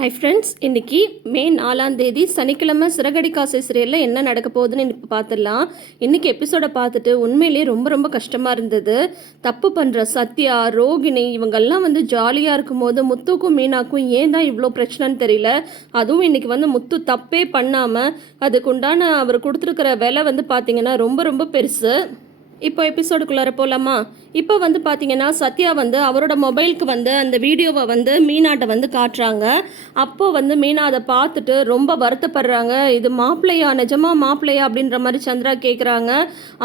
Hi friends, இன்றைக்கி மே 4ஆம் தேதி சனிக்கிழமை சிறகடி காசை சீரியலில் என்ன நடக்க போகுதுன்னு இப்போ பார்த்துடலாம். இன்றைக்கி எபிசோடை பார்த்துட்டு உண்மையிலே ரொம்ப ரொம்ப கஷ்டமாக இருந்தது. தப்பு பண்ணுற சத்யா, ரோகிணி இவங்கெல்லாம் ஜாலியாக இருக்கும்போது முத்துக்கும் மீனாக்கும் ஏன் தான் இவ்வளோ பிரச்சனைன்னு தெரியல. அதுவும் இன்றைக்கி முத்து தப்பே பண்ணாமல் அதுக்குண்டான அவர் கொடுத்துருக்கிற விலை பார்த்திங்கன்னா ரொம்ப ரொம்ப பெருசு. இப்போ எபிசோடுக்குள்ளார போகலாமா? இப்போ பார்த்தீங்கன்னா சத்யா அவரோட மொபைலுக்கு அந்த வீடியோவை மீனாட்ட காட்டுறாங்க. அப்போது மீனா அதை பார்த்துட்டு ரொம்ப வருத்தப்படுறாங்க. இது மாப்பிள்ளையா, நிஜமா மாப்பிள்ளையா அப்படின்ற மாதிரி சந்திரா கேட்குறாங்க.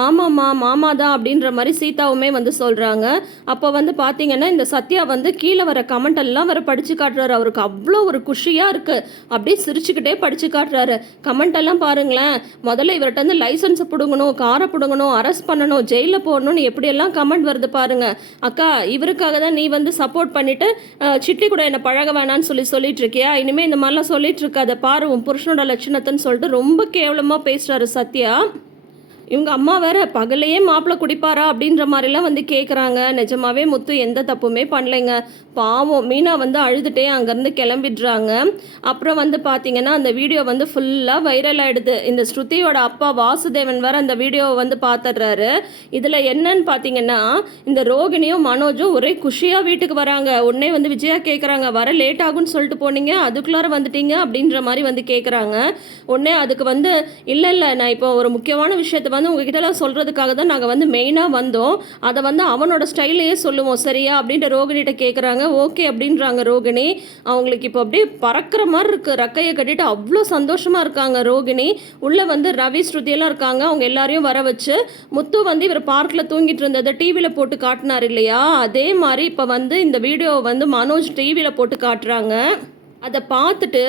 ஆமாம்மா மாமா தான் அப்படின்ற மாதிரி சீதாவுமே சொல்கிறாங்க. அப்போ பார்த்தீங்கன்னா இந்த சத்யா கீழே வர கமெண்ட் எல்லாம் வர படித்து காட்டுறாரு. அவருக்கு அவ்வளோ ஒரு குஷியாக இருக்குது. அப்படியே சிரிச்சுக்கிட்டே படித்து காட்டுறாரு. கமெண்ட் எல்லாம் பாருங்களேன். முதல்ல இவர்கிட்ட லைசன்ஸை பிடுங்கணும், காரை பிடுங்கணும், அரெஸ்ட் பண்ணணும், ஜெயிலில் போடணும்னு எப்படியெல்லாம் கமெண்ட் வருது பாருங்க. அக்கா, இவருக்காக தான் நீ சப்போர்ட் பண்ணிட்டு சிட்டி கூட என்னை பழக வேணான்னு சொல்லிட்டு இருக்கியா? இனிமேல் இந்த மாதிரிலாம் சொல்லிட்டு இருக்காத, பாரு உன் புருஷனோட லட்சணத்தைன்னு சொல்லிட்டு ரொம்ப கேவலமாக பேசுகிறாரு சத்யா. இவங்க அம்மா வேற பகலையே மாப்பிள்ளை குடிப்பாரா அப்படின்ற மாதிரிலாம் கேட்குறாங்க. நிஜமாவே முத்து எந்த தப்புமே பண்ணலைங்க. பாவம் மீனா அழுதுகிட்டே அங்கேருந்து கிளம்பிடுறாங்க. அப்புறம் பார்த்தீங்கன்னா அந்த வீடியோ ஃபுல்லாக வைரல் ஆகிடுது. இந்த ஸ்ருதியோட அப்பா வாசுதேவன் வேற அந்த வீடியோவை பார்த்துடுறாரு. இதில் என்னன்னு பார்த்தீங்கன்னா இந்த ரோகிணியும் மனோஜும் ஒரே குஷியாக வீட்டுக்கு வராங்க. உடனே விஜயா கேட்குறாங்க, வர லேட் ஆகும்னு சொல்லிட்டு போனீங்க, அதுக்குள்ளார வந்துட்டீங்க அப்படின்ற மாதிரி கேட்குறாங்க. உடனே அதுக்கு இல்லை நான் இப்போ ஒரு முக்கியமான விஷயத்தை உங்ககிட்டலாம் சொல்கிறதுக்காக தான் நாங்கள் மெயினாக வந்தோம், அதை அவனோட ஸ்டைலையே சொல்லுவோம் சரியா அப்படின்ட்டு ரோகிணிகிட்ட கேட்குறாங்க. ஓகே அப்படின்றாங்க ரோகிணி. அவங்களுக்கு இப்போ அப்படியே பறக்கிற மாதிரி இருக்குது. ரக்கையை கட்டிட்டு அவ்வளோ சந்தோஷமாக இருக்காங்க ரோகிணி. உள்ளே ரவி ஸ்ருதியெல்லாம் இருக்காங்க. அவங்க எல்லாரையும் வர வச்சு முத்து இவர் பார்க்கில் தூங்கிட்டு இருந்ததை டிவியில் போட்டு காட்டினார் இல்லையா, அதே மாதிரி இப்போ இந்த வீடியோவை மனோஜ் டிவியில் போட்டு காட்டுறாங்க. அதை பார்த்துட்டு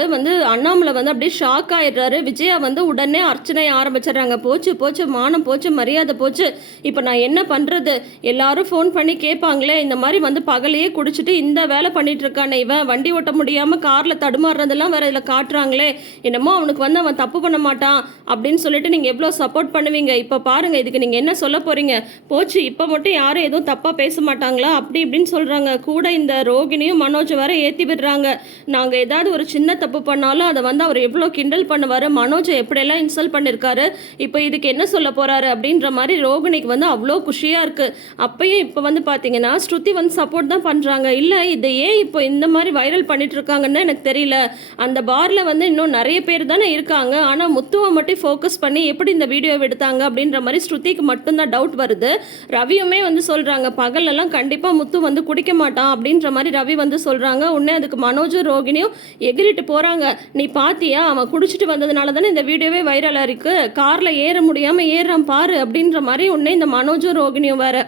அண்ணாமலை அப்படியே ஷாக் ஆகிடுறாரு. விஜயா உடனே அர்ச்சனையை ஆரம்பிச்சிடுறாங்க. போச்சு போச்சு, மானம் போச்சு, மரியாதை போச்சு, இப்போ நான் என்ன பண்ணுறது? எல்லாரும் ஃபோன் பண்ணி கேட்பாங்களே, இந்த மாதிரி பகலையே குடிச்சிட்டு இந்த வேலை பண்ணிட்டு இருக்கானே, இவன் வண்டி ஓட்ட முடியாமல் காரில் தடுமாறுறதெல்லாம் வேறு இதில் காட்டுறாங்களே, என்னமோ அவனுக்கு அவன் தப்பு பண்ண மாட்டான் அப்படின்னு சொல்லிட்டு நீங்கள் எவ்வளோ சப்போர்ட் பண்ணுவீங்க. இப்போ பாருங்கள், இதுக்கு நீங்கள் என்ன சொல்ல போகிறீங்க? போச்சு, இப்போ மட்டும் யாரும் எதுவும் தப்பாக பேச மாட்டாங்களா அப்படி இப்படின்னு சொல்கிறாங்க. கூட இந்த ரோகிணியும் மனோஜ் வேற ஏற்றி விடுறாங்க. நாங்கள் ஏதாவது ஒரு சின்ன தப்பு பண்ணாலும் அதை அவர் எவ்வளோ கிண்டல் பண்ணுவார், மனோஜை எப்படியெல்லாம் இன்சல்ட் பண்ணியிருக்காரு, இப்போ இதுக்கு என்ன சொல்ல போகிறாரு அப்படின்ற மாதிரி ரோகிணிக்கு அவ்வளோ குஷியாக இருக்குது. அப்பயும் இப்போ பார்த்தீங்கன்னா ஸ்ருதி சப்போர்ட் தான் பண்ணுறாங்க. இல்லை இதை ஏன் இப்போ இந்த மாதிரி வைரல் பண்ணிட்டு இருக்காங்கன்னு எனக்கு தெரியல. அந்த பாரில் இன்னும் நிறைய பேர் தானே இருக்காங்க, ஆனால் முத்துவை மட்டும் ஃபோக்கஸ் பண்ணி எப்படி இந்த வீடியோ எடுத்தாங்க அப்படின்ற மாதிரி ஸ்ருதிக்கு மட்டும்தான் டவுட் வருது. ரவியுமே சொல்கிறாங்க, பகலெல்லாம் கண்டிப்பாக முத்து குடிக்க மாட்டான் அப்படின்ற மாதிரி ரவி சொல்கிறாங்க. உடனே அதுக்கு மனோஜும் ரோகிணியும் எகிரிட்டு போகிறாங்க. நீ பாத்தியா, அவன் குடிச்சிட்டு வந்ததுனால தானே இந்த வீடியோவே வைரலாக இருக்குது, காரில் ஏற முடியாமல் ஏறான் பாரு அப்படின்ற மாதிரி உடனே இந்த மனோஜும் ரோகிணியும் வேற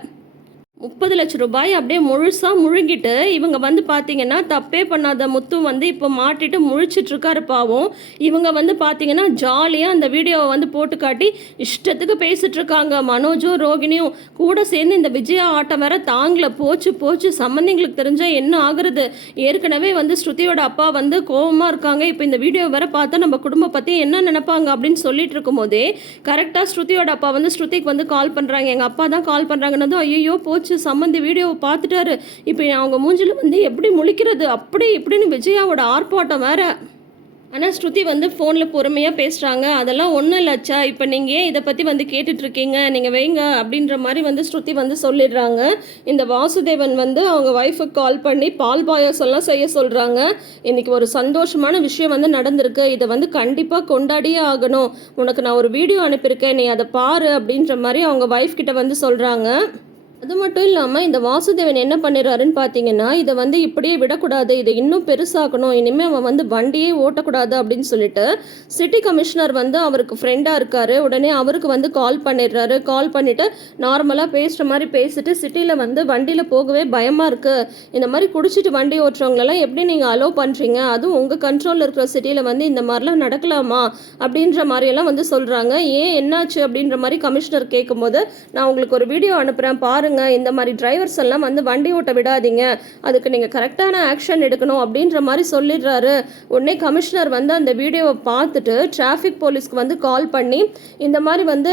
30 லட்சம் ரூபாய் அப்படியே முழுசாக முழுங்கிட்டு இவங்க பார்த்தீங்கன்னா தப்பே பண்ணாத முத்து இப்போ மாட்டிட்டு முழிச்சிட்ருக்காரு பாவம். இவங்க பார்த்தீங்கன்னா ஜாலியாக அந்த வீடியோவை போட்டு காட்டி இஷ்டத்துக்கு பேசிகிட்டு இருக்காங்க. மனோஜும் ரோகிணியும் கூட சேர்ந்து இந்த விஜயா ஆட்டம் வேற தாங்கல. போச்சு போச்சு, சம்மந்திங்களுக்கு தெரிஞ்சால் என்ன ஆகுறது? ஏற்கனவே ஸ்ருதியோட அப்பா கோபமாக இருக்காங்க. இப்போ இந்த வீடியோ வேற பார்த்தா நம்ம குடும்பம் பற்றி என்ன நினைப்பாங்க அப்படின்னு சொல்லிட்டு இருக்கும் போதே கரெக்டாக ஸ்ருதியோட அப்பா ஸ்ருதிக்கு கால் பண்ணுறாங்க. எங்கள் அப்பா தான் கால் பண்ணுறாங்கன்னதும் ஐயோ போச்சு, சம்மந்தி வீடியோவை பார்த்துட்டாரு, இப்போ அவங்க மூஞ்சில் எப்படி முழிக்கிறது அப்படி இப்படின்னு விஜயாவோட ஆர்ப்பாட்டம் வேற. ஆனால் ஸ்ருதி ஃபோனில் பொறுமையாக பேசுகிறாங்க. அதெல்லாம் ஒன்றும் இல்லைச்சா, இப்போ நீங்கள் ஏன் இதை பற்றி கேட்டுட்ருக்கீங்க, நீங்கள் வைங்க அப்படின்ற மாதிரி ஸ்ருதி சொல்லிடுறாங்க. இந்த வாசுதேவன் அவங்க ஒய்ஃபுக்கு கால் பண்ணி பால் பாயாசம்லாம் செய்ய சொல்கிறாங்க. இன்றைக்கி ஒரு சந்தோஷமான விஷயம் நடந்திருக்கு, இதை கண்டிப்பாக கொண்டாடியே ஆகணும், உனக்கு நான் ஒரு வீடியோ அனுப்பியிருக்கேன், நீ அதை பாரு அப்படின்ற மாதிரி அவங்க ஒய்ஃப் கிட்ட சொல்கிறாங்க. அது மட்டும் இல்லாமல் இந்த வாசுதேவன் என்ன பண்ணிடுறாருன்னு பார்த்தீங்கன்னா, இதை இப்படியே விடக்கூடாது, இதை இன்னும் பெருசாக்கணும், இனிமேல் அவன் வண்டியே ஓட்டக்கூடாது அப்படின்னு சொல்லிட்டு சிட்டி கமிஷனர் அவருக்கு ஃப்ரெண்டாக இருக்கார். உடனே அவருக்கு கால் பண்ணிடுறாரு. கால் பண்ணிவிட்டு நார்மலாக பேசுகிற மாதிரி பேசிட்டு சிட்டியில் வண்டியில் போகவே பயமாக இருக்குது, இந்த மாதிரி குடிச்சிட்டு வண்டி ஓட்டுறவங்களெல்லாம் எப்படி நீங்கள் அலோவ் பண்ணுறீங்க, அதுவும் உங்கள் கண்ட்ரோலில் இருக்கிற சிட்டியில் இந்த மாதிரிலாம் நடக்கலாமா அப்படின்ற மாதிரியெல்லாம் சொல்கிறாங்க. ஏன் என்னாச்சு அப்படின்ற மாதிரி கமிஷனர் கேட்கும்போது, நான் உங்களுக்கு ஒரு வீடியோ அனுப்புகிறேன் பாரு பாருங்கள், இந்த மாதிரி டிரைவர்ஸ் எல்லாம் வந்து வண்டி ஓட்ட விடாதீங்க, அதுக்கு நீங்கள் கரெக்டான ஆக்ஷன் எடுக்கணும் அப்படின்ற மாதிரி சொல்லிடுறாரு. உடனே கமிஷனர் வந்து அந்த வீடியோவை பார்த்துட்டு டிராஃபிக் போலீஸ்க்கு வந்து கால் பண்ணி, இந்த மாதிரி வந்து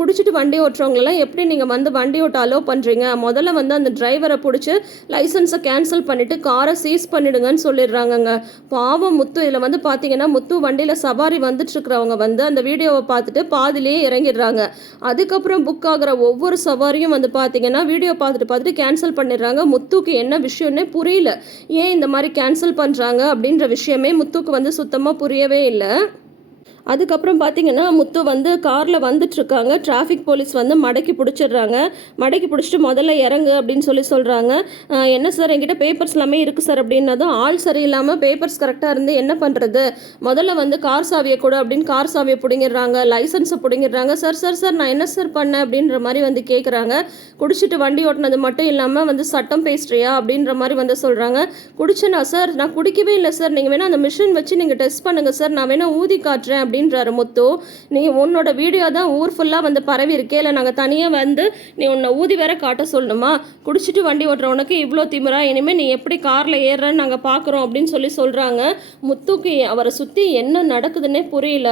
குடிச்சிட்டு வண்டி ஓட்டுறவங்களெல்லாம் எப்படி நீங்கள் வந்து வண்டி ஓட்ட அலோவ் பண்ணுறீங்க, முதல்ல வந்து அந்த டிரைவரை பிடிச்சி லைசன்ஸை கேன்சல் பண்ணிவிட்டு காரை சீஸ் பண்ணிடுங்கன்னு சொல்லிடுறாங்கங்க. பாவம் முத்து இதில் வந்து பார்த்தீங்கன்னா, முத்து வண்டியில் சவாரி வந்துட்டுருக்கிறவங்க வந்து அந்த வீடியோவை பார்த்துட்டு பாதிலேயே இறங்கிடுறாங்க. அதுக்கப்புறம் புக் ஆகிற ஒவ்வொரு சவாரியும் வந்து பார்த்தீங்கன்னா வீடியோ பார்த்துட்டு கேன்சல் பண்ணிடுறாங்க. முத்துக்கு என்ன விஷயம்னே புரியல. ஏன் இந்த மாதிரி கேன்சல் பண்ணுறாங்க அப்படின்ற விஷயமே முத்துக்கு வந்து சுத்தமாக புரியவே இல்லை. அதுக்கப்புறம் பார்த்தீங்கன்னா முத்து வந்து காரில் வந்துட்டுருக்காங்க. டிராஃபிக் போலீஸ் வந்து மடக்கி பிடிச்சிடுறாங்க. மடக்கி பிடிச்சிட்டு முதல்ல இறங்கு அப்படின்னு சொல்கிறாங்க. என்ன சார், என்கிட்ட பேப்பர்ஸ் எல்லாமே இருக்குது சார் அப்படின்னதும், ஆள் சரியில்லாமல் பேப்பர்ஸ் கரெக்டாக இருந்து என்ன பண்ணுறது, முதல்ல வந்து கார் சாவியை கூட அப்படின்னு கார் சாவியை பிடிங்கிடுறாங்க, லைசன்ஸை பிடிங்கிடுறாங்க. சார் சார் சார் நான் என்ன சார் பண்ணேன் அப்படின்ற மாதிரி வந்து கேட்குறாங்க. குடிச்சிட்டு வண்டி ஓட்டினது மட்டும் இல்லாமல் வந்து சட்டம் பேசுறியா அப்படின்ற மாதிரி வந்து சொல்கிறாங்க. குடிச்சேனா சார், நான் குடிக்கவே இல்லை சார், நீங்கள் வேணால் அந்த மிஷின் வச்சு நீங்கள் டெஸ்ட் பண்ணுங்கள் சார், நான் வேணால் ஊதி காட்டுறேன் அப்படின்றாரு முத்து. நீ உன்னோட வீடியோ தான் ஊர் ஃபுல்லாக வந்து பரவி இருக்கே, இல்லை நாங்கள் தனியாக வந்து நீ உன்னை ஊதி வேற காட்ட சொல்லணுமா, குடிச்சிட்டு வண்டி ஓட்டுறவனுக்கு இவ்வளோ திமிரா, இனிமேல் நீ எப்படி காரில் ஏறுறன்னு நாங்கள் பார்க்குறோம் அப்படின்னு சொல்கிறாங்க. முத்துக்கு அவரை சுற்றி என்ன நடக்குதுன்னே புரியல.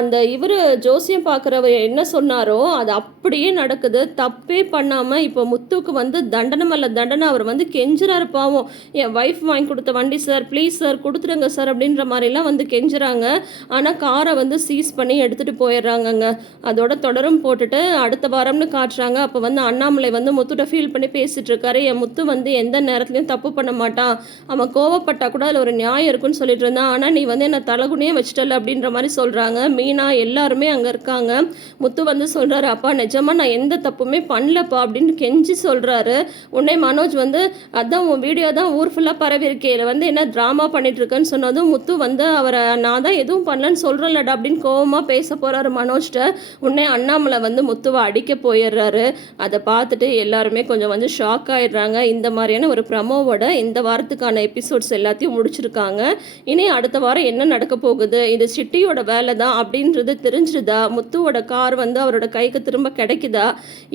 அந்த இவர் ஜோசியம் பார்க்குறவர் என்ன சொன்னாரோ அது அப்படியே நடக்குது. தப்பே பண்ணாமல் இப்போ முத்துக்கு வந்து தண்டனை மேலே தண்டனை. அவர் வந்து கெஞ்சுறாரு பாவம். என் ஒய்ஃப் வாங்கி கொடுத்த வண்டி சார், ப்ளீஸ் சார் கொடுத்துருங்க சார் அப்படின்ற மாதிரிலாம் வந்து கெஞ்சுறாங்க. ஆனால் காரை வந்து சீஸ் பண்ணி எடுத்துகிட்டு போயிடுறாங்கங்க. அதோட தொடரும் போட்டுட்டு அடுத்த வாரம்னு காட்டுறாங்க. அப்போ வந்து அண்ணாமலை வந்து முத்துட்ட ஃபீல் பண்ணி பேசிகிட்டு இருக்காரு. என் முத்து வந்து எந்த நேரத்துலையும் தப்பு பண்ண மாட்டான், அவன் கோவப்பட்டா கூட அதில் ஒரு நியாயம் இருக்குன்னு சொல்லிட்டு இருந்தான், ஆனால் நீ வந்து என்னை தலகுனியே வச்சுட்டல அப்படின்ற மாதிரி சொல்கிறாங்க. மீனா எல்லாருமே அங்கே இருக்காங்க. முத்து வந்து சொல்கிறாரு, அப்பா நிஜமாக நான் எந்த தப்புமே பண்ணலப்பா அப்படின்னு கெஞ்சி சொல்கிறாரு. உடனே மனோஜ் வந்து, அதான் உன் வீடியோ தான் ஊர் ஃபுல்லாக பரவி இருக்கே, இதில் வந்து என்ன ட்ராமா பண்ணிட்டு இருக்கேன்னு சொன்னதும் முத்து வந்து அவரை நான் தான் எதுவும் பண்ணலன்னு சொல்கிறேன்லடா அப்படின்னு கோவமாக பேச போகிறாரு மனோஜ்கிட்ட. உடனே அண்ணாமலை வந்து முத்துவை அடிக்க போயிடுறாரு. அதை பார்த்துட்டு எல்லாருமே கொஞ்சம் வந்து ஷாக் ஆயிடுறாங்க. இந்த மாதிரியான ஒரு ப்ரமோவோட இந்த வாரத்துக்கான எபிசோட்ஸ் எல்லாத்தையும் முடிச்சிருக்காங்க. இனி அடுத்த வாரம் என்ன நடக்க போகுது, இது சிட்டியோட வேலை தான் அப்படின்றது தெரிஞ்சிருதா, முத்துவோட கார் வந்து அவரோட கைக்கு திரும்ப கிடைக்குதா,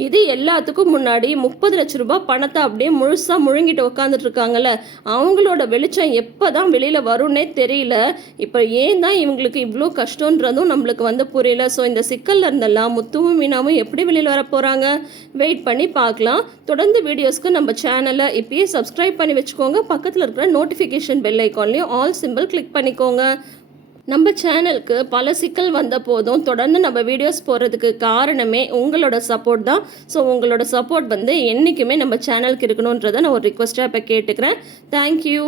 இது எல்லாத்துக்கும் முன்னாடி 30 லட்ச ரூபாய் பணத்தை அப்படியே முழுசாக முழுங்கிட்டு உட்காந்துட்டு இருக்காங்கல்ல, அவங்களோட வெளிச்சம் எப்போ தான் வெளியில் வரும்னே தெரியல. இப்போ ஏன் தான் இவங்களுக்கு இவ்வளோ கஷ்டன்றதும் நம்மளுக்கு வந்து புரியல. ஸோ இந்த சிக்கல்ல இருந்தெல்லாம் முத்துவும் மீனாவும் எப்படி வெளியில் வர போகிறாங்க, வெயிட் பண்ணி பார்க்கலாம். தொடர்ந்து வீடியோஸ்க்கு நம்ம சேனலை இப்பயே சப்ஸ்கிரைப் பண்ணி வச்சுக்கோங்க. பக்கத்தில் இருக்கிற நோட்டிஃபிகேஷன் பெல் ஐக்கான்லேயும் ஆல் சிம்பிள் கிளிக் பண்ணிக்கோங்க. நம்ம சேனலுக்கு பல சிக்கல் வந்த போதும் தொடர்ந்து நம்ம வீடியோஸ் போடுறதுக்கு காரணமே உங்களோட சப்போர்ட் தான். ஸோ உங்களோட சப்போர்ட் வந்து என்றைக்குமே நம்ம சேனலுக்கு இருக்கணுன்றதை நான் ஒரு ரிக்வெஸ்ட்டாக இப்போ கேட்டுக்கிறேன். தேங்க்யூ.